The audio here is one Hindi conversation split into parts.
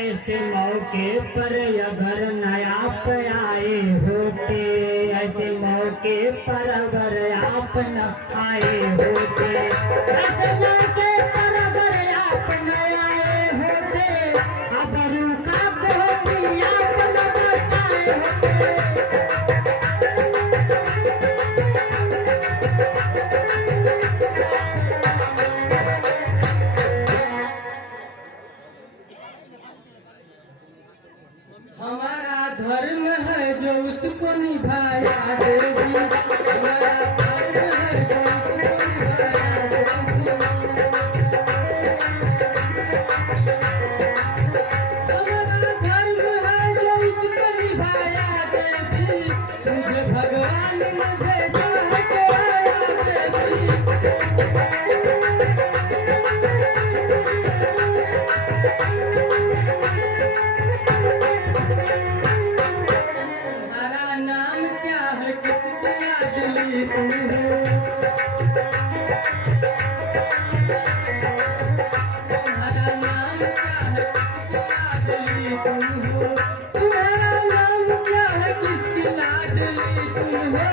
ऐसे मौके पर अगर नया पे आए होते, ऐसे मौके पर अगर आप न आए होते, ऐसे मौके पर अगर आप न आए होते, अब रूखा होती आप न बचाए होते। हमारा धर्म है जो उसको निभाया देगी, हमारा धर्म है जो उसको निभाया देगी। हमारा धर्म है जो उसको निभाया देगी, मुझे भगवान ने भेजा है तो आया देगी। तुम्हारा नाम क्या है, किसकी लाडली तुम हो? तुम्हारा नाम क्या है, किसकी लाडली तुम हो? तुम्हारा नाम क्या है, किसकी लाडली तुम हो?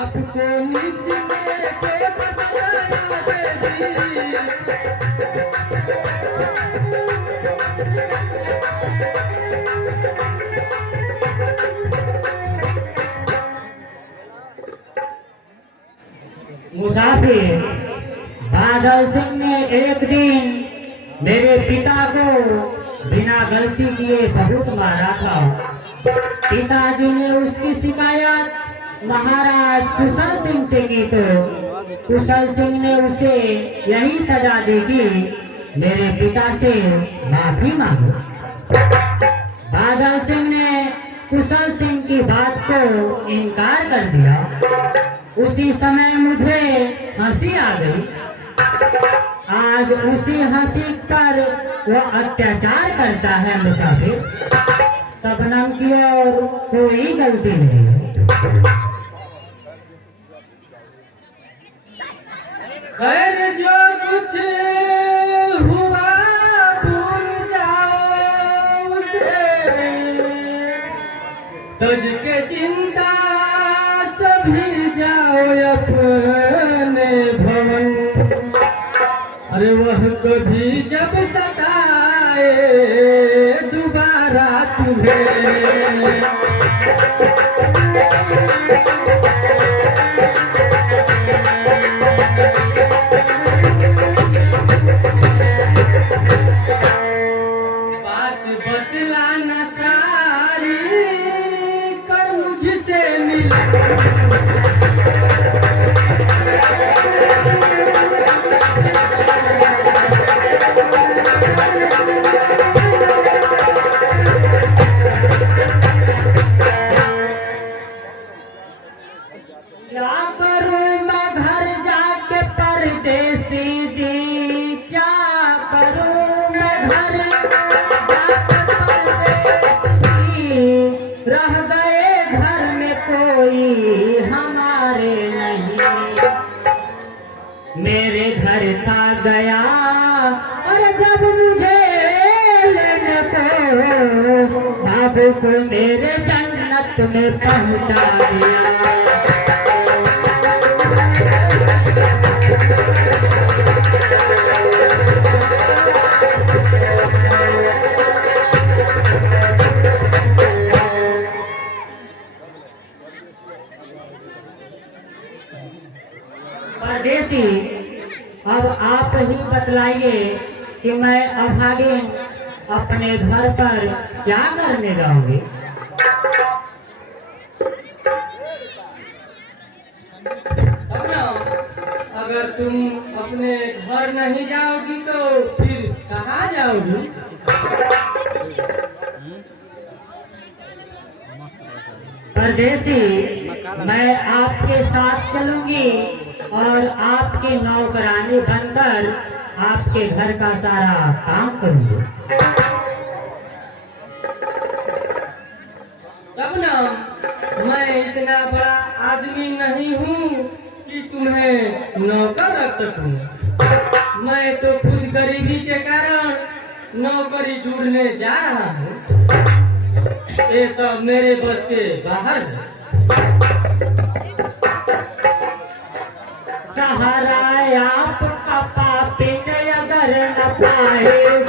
आपको नीच में को पसंद आया देगी। मुसाफिर बादल सिंह ने एक दिन मेरे पिता को बिना गलती किए बहुत मारा था। पिताजी ने उसकी शिकायत महाराज कुशल सिंह से की तो कुशल सिंह ने उसे यही सजा दी कि मेरे पिता से माफी मांगो। बादल सिंह ने कुशल सिंह की बात को इनकार कर दिया। उसी समय मुझे हंसी आ गई। आज उसी हंसी पर वो अत्याचार करता है मुसाफिर। शबनम की और कोई गलती नहीं है। खैर जो कुछ हुआ भूल जाओ उसे, तज के चिंता सभी जाओ अपने भवन। अरे वह कभी जब सताए दोबारा तुम्हें, बात बतलाना सारी कर मुझसे मिला। क्या करूं मैं घर जाके परदेसी जी, क्या करूं मैं घर जाके परदेसी जी। रह गए घर में कोई हमारे नहीं, मेरे घर था गया और जब मुझे लेने को बाबू को मेरे जन्नत में पहुंचा दिया। परदेसी, अब आप ही बतलाइए कि मैं अभागिन अपने घर पर क्या करने जाऊंगी। अगर तुम अपने घर नहीं जाओगी तो फिर कहाँ जाओगी? परदेसी, मैं आपके साथ चलूंगी और आपकी नौकरानी बनकर आपके घर का सारा काम करूंगी। आदमी नहीं हूँ कि तुम्हें नौकर रख सकूं। मैं तो खुद गरीबी के कारण नौकरी ढूंढने जा रहा हूँ। ये सब मेरे बस के बाहर है। सहारा आपका पापिन अगर न पाए